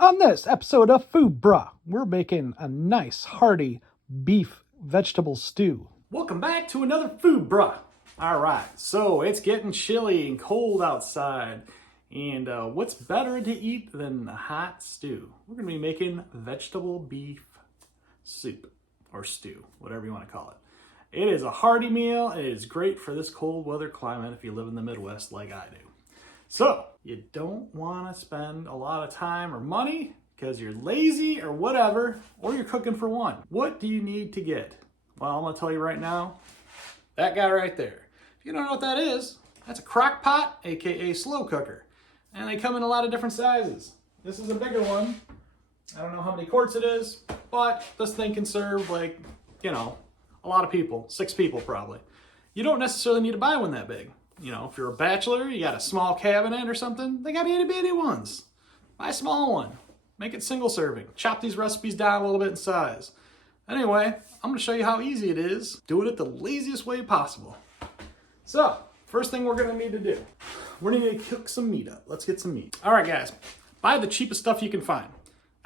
On this episode of Food Bruh, we're making a nice hearty beef vegetable stew. Welcome back to another Food Bruh. All right, so it's getting chilly and cold outside, and what's better to eat than a hot stew? We're gonna be making vegetable beef soup or stew, whatever you want to call it. It is a hearty meal. It is great for this cold weather climate if you live in the Midwest like I do. So you don't want to spend a lot of time or money because you're lazy or whatever, or you're cooking for one. What do you need to get? Well, I'm going to tell you right now, that guy right there. If you don't know what that is, that's a crock pot, aka slow cooker. And they come in a lot of different sizes. This is a bigger one. I don't know how many quarts it is, but this thing can serve like, a lot of people, 6 people probably. You don't necessarily need to buy one that big. If you're a bachelor, you got a small cabinet or something, they got itty bitty ones. Buy a small one. Make it single serving. Chop these recipes down a little bit in size. Anyway, I'm gonna show you how easy it is. Do it at the laziest way possible. So, first thing we're gonna need to do, we're gonna need to cook some meat up. Let's get some meat. All right, guys, buy the cheapest stuff you can find.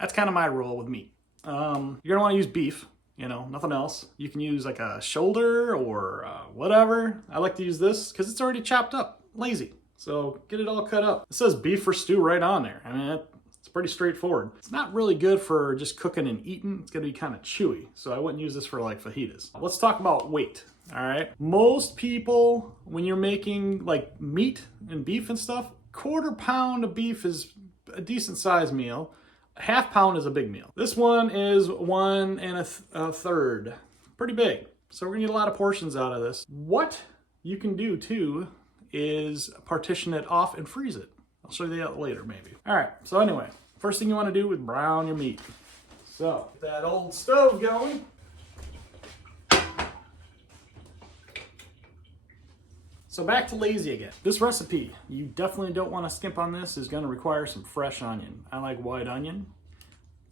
That's kind of my rule with meat. You're gonna wanna use beef. Nothing else. You can use like a shoulder or whatever. I like to use this because it's already chopped up. Lazy. So get it all cut up. It says beef for stew right on there. I mean, it's pretty straightforward. It's not really good for just cooking and eating. It's going to be kind of chewy. So I wouldn't use this for like fajitas. Let's talk about weight. All right. Most people, when you're making like meat and beef and stuff, 1/4 pound of beef is a decent sized meal. A 1/2 pound is a big meal. This one is 1 1/3. Pretty big. So we're gonna need a lot of portions out of this. What you can do too is partition it off and freeze it. I'll show you that later maybe. All right, so anyway, first thing you wanna do is brown your meat. So get that old stove going. So back to lazy again. This recipe, you definitely don't want to skimp on this, is going to require some fresh onion. I like white onion.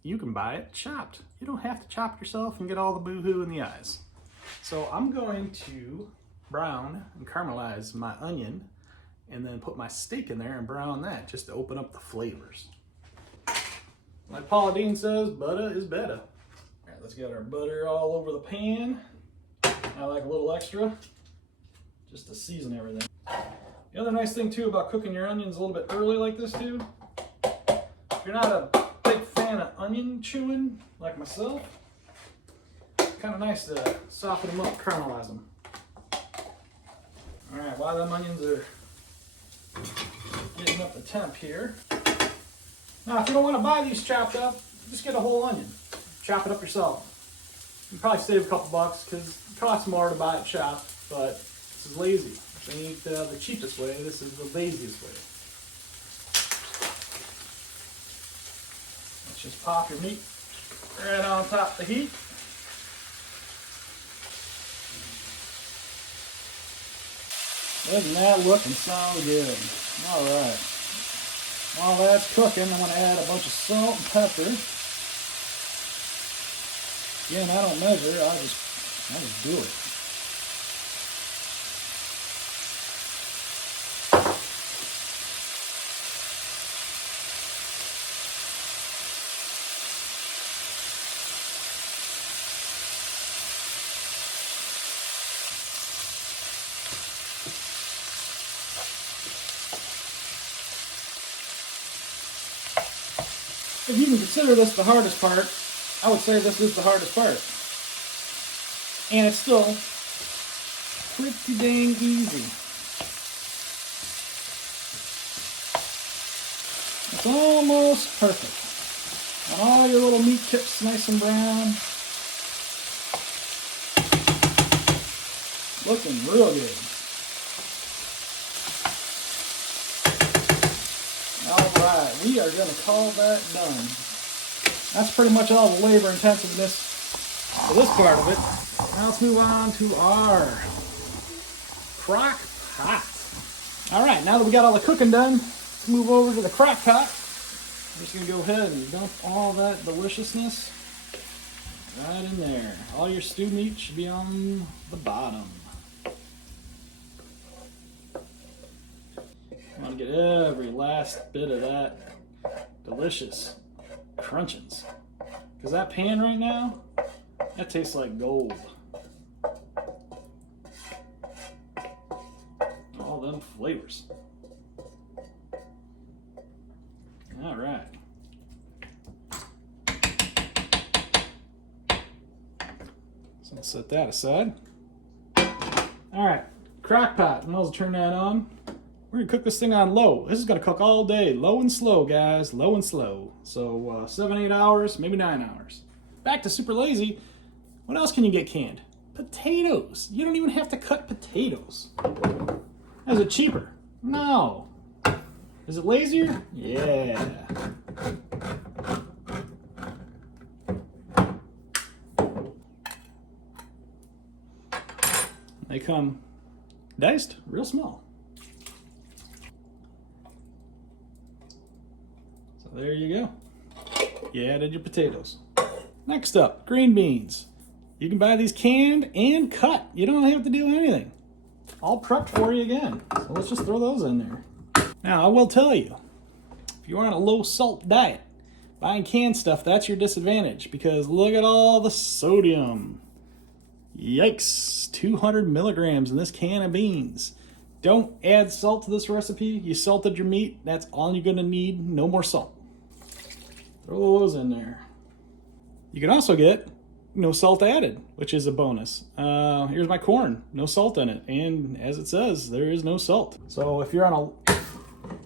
You can buy it chopped. You don't have to chop it yourself and get all the boo-hoo in the eyes. So I'm going to brown and caramelize my onion and then put my steak in there and brown that just to open up the flavors. Like Paula Deen says, butter is better. All right, let's get our butter all over the pan. I like a little extra, just to season everything. The other nice thing too about cooking your onions a little bit early like this too, if you're not a big fan of onion chewing like myself, it's kind of nice to soften them up, caramelize them. All right, while them onions are getting up the temp here. Now, if you don't want to buy these chopped up, just get a whole onion. Chop it up yourself. You can probably save a couple bucks because it costs more to buy it chopped, but this is lazy. If you eat the cheapest way, this is the laziest way. Let's just pop your meat right on top of the heat. Isn't that looking so good? All right. While that's cooking, I'm going to add a bunch of salt and pepper. Again, I don't measure, I just do it. If you can consider this the hardest part, I would say this is the hardest part. And it's still pretty dang easy. It's almost perfect. And all your little meat tips nice and brown. Looking real good. Alright, we are going to call that done. That's pretty much all the labor intensiveness for this part of it. Now let's move on to our crock pot. Alright, now that we got all the cooking done, let's move over to the crock pot. I'm just going to go ahead and dump all that deliciousness right in there. All your stew meat should be on the bottom. I want to get every last bit of that delicious crunchins. Because that pan right now, that tastes like gold. All them flavors. All right. So let's set that aside. All right, crock pot. Might as well turn that on. We're gonna cook this thing on low. This is gonna cook all day, low and slow, guys, low and slow. So 7-8 hours, maybe 9 hours. Back to super lazy. What else can you get canned? Potatoes. You don't even have to cut potatoes. Is it cheaper? No. Is it lazier? Yeah. They come diced real small. So there you go. You added your potatoes. Next up, green beans. You can buy these canned and cut. You don't have to do anything. All prepped for you again. So let's just throw those in there. Now, I will tell you, if you're on a low salt diet, buying canned stuff, that's your disadvantage because look at all the sodium. Yikes, 200 milligrams in this can of beans. Don't add salt to this recipe. You salted your meat. That's all you're gonna need. No more salt. Throw those in there. You can also get no salt added, which is a bonus. Here's my corn, no salt in it. And as it says, there is no salt. So if you're on a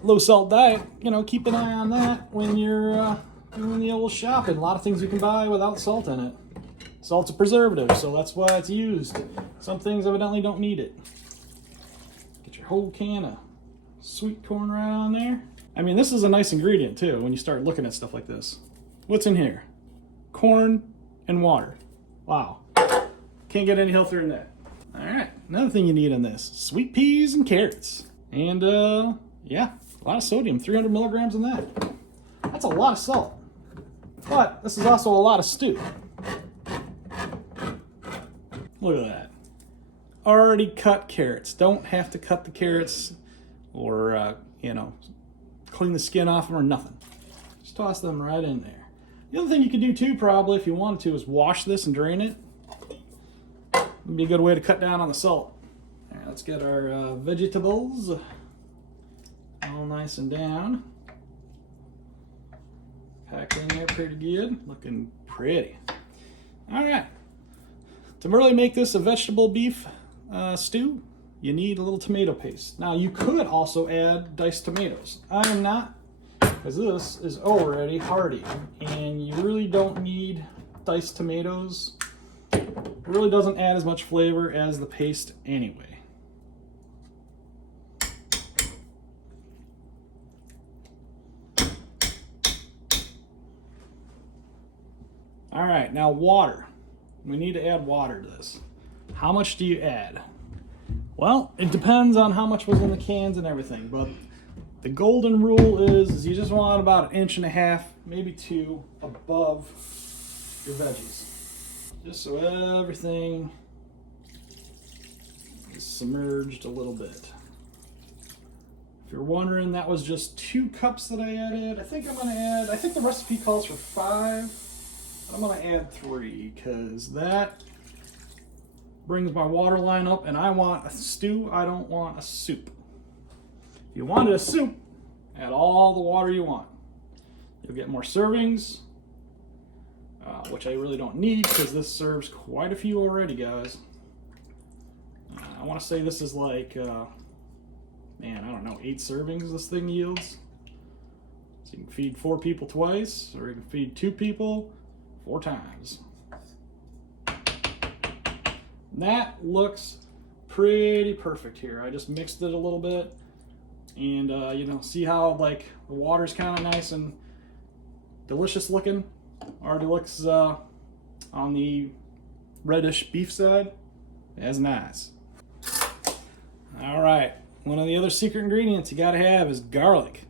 low salt diet, you know, keep an eye on that when you're doing the old shopping. A lot of things you can buy without salt in it. Salt's a preservative, so that's why it's used. Some things evidently don't need it. Get your whole can of sweet corn right on there. I mean, this is a nice ingredient too when you start looking at stuff like this. What's in here? Corn and water. Wow. Can't get any healthier than that. All right, another thing you need in this, sweet peas and carrots. And yeah, a lot of sodium, 300 milligrams in that. That's a lot of salt. But this is also a lot of stew. Look at that. Already cut carrots. Don't have to cut the carrots or, you know, clean the skin off them or nothing. Just toss them right in there. The other thing you could do too, probably, if you wanted to, is wash this and drain it. Would be a good way to cut down on the salt. All right, let's get our vegetables all nice and down. Packed in there pretty good. Looking pretty. All right. To really make this a vegetable beef stew, you need a little tomato paste. Now, you could also add diced tomatoes. I am not, because this is already hearty, and you really don't need diced tomatoes. It really doesn't add as much flavor as the paste anyway. All right, now water. We need to add water to this. How much do you add? Well, it depends on how much was in the cans and everything, but the golden rule is you just want about 1.5 inches, maybe 2, above your veggies. Just so everything is submerged a little bit. If you're wondering, that was just 2 cups that I added. I think the recipe calls for 5. I'm gonna add 3 because that brings my water line up, and I want a stew, I don't want a soup. If you wanted a soup, add all the water you want. You'll get more servings, which I really don't need because this serves quite a few already, guys. I want to say this is like, man, I don't know, 8 servings this thing yields. So you can feed 4 people twice, or you can feed 2 people 4 times. And that looks pretty perfect here. I just mixed it a little bit, and you know, see how like the water's kind of nice and delicious looking. Already looks on the reddish beef side as nice. All right, one of the other secret ingredients you gotta have is garlic.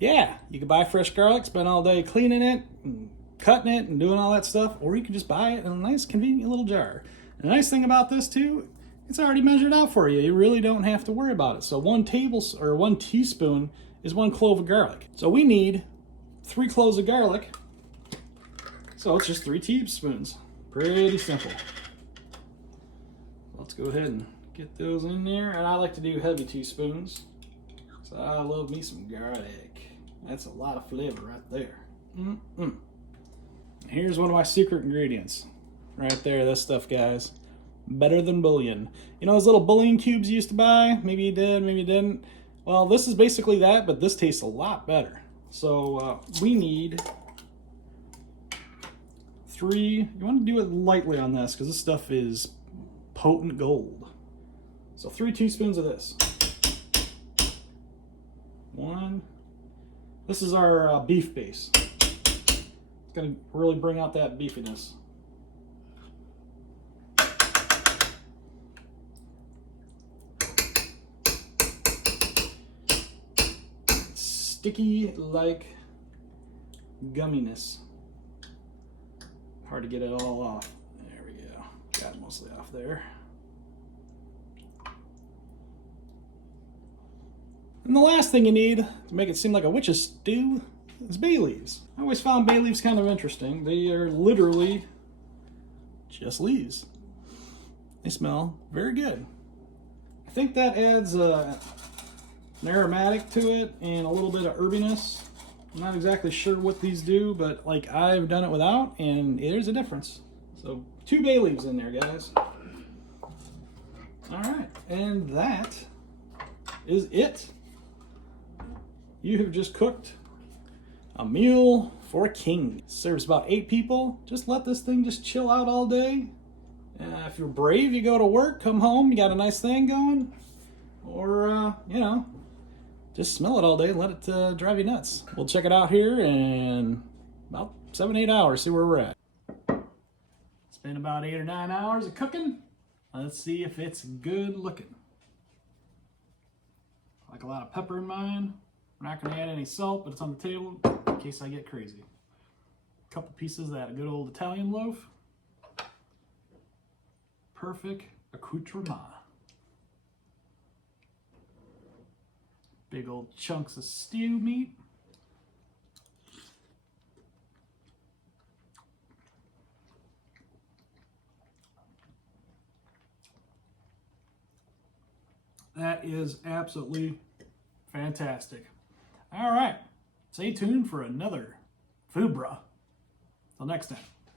Yeah, you can buy fresh garlic, spend all day cleaning it and cutting it and doing all that stuff, or you can just buy it in a nice convenient little jar. And the nice thing about this too, it's already measured out for you. You really don't have to worry about it. So 1 teaspoon is 1 clove of garlic. So we need 3 cloves of garlic So it's just 3 teaspoons. Pretty simple. Let's go ahead and get those in there. And I like to do heavy teaspoons. So I love me some garlic. That's a lot of flavor right there. Here's one of my secret ingredients. Right there, this stuff, guys. Better than bouillon. You know those little bouillon cubes you used to buy? Maybe you did, maybe you didn't. Well, this is basically that, but this tastes a lot better. So we need 3. You want to do it lightly on this because this stuff is potent gold. So 3 teaspoons of this. 1. This is our beef base. It's going to really bring out that beefiness. Sticky like gumminess. Hard to get it all off. There we go. Got it mostly off there. And the last thing you need to make it seem like a witch's stew is bay leaves. I always found bay leaves kind of interesting. They are literally just leaves. They smell very good. I think that adds an aromatic to it and a little bit of herbiness. I'm not exactly sure what these do, but like I've done it without and there's a difference. So 2 bay leaves in there, guys. All right, and that is it. You have just cooked a meal for a king. Serves about 8 people. Just let this thing just chill out all day. If you're brave, you go to work, come home, you got a nice thing going. Or, you know, just smell it all day and let it drive you nuts. We'll check it out here in about 7-8 hours, see where we're at. It's been about 8 or 9 hours of cooking. Let's see if it's good looking. Like a lot of pepper in mine. We're not going to add any salt, but it's on the table in case I get crazy. A couple pieces of that good old Italian loaf. Perfect accoutrement. Big old chunks of stew meat. That is absolutely fantastic. All right, stay tuned for another Food Bruh. Till next time.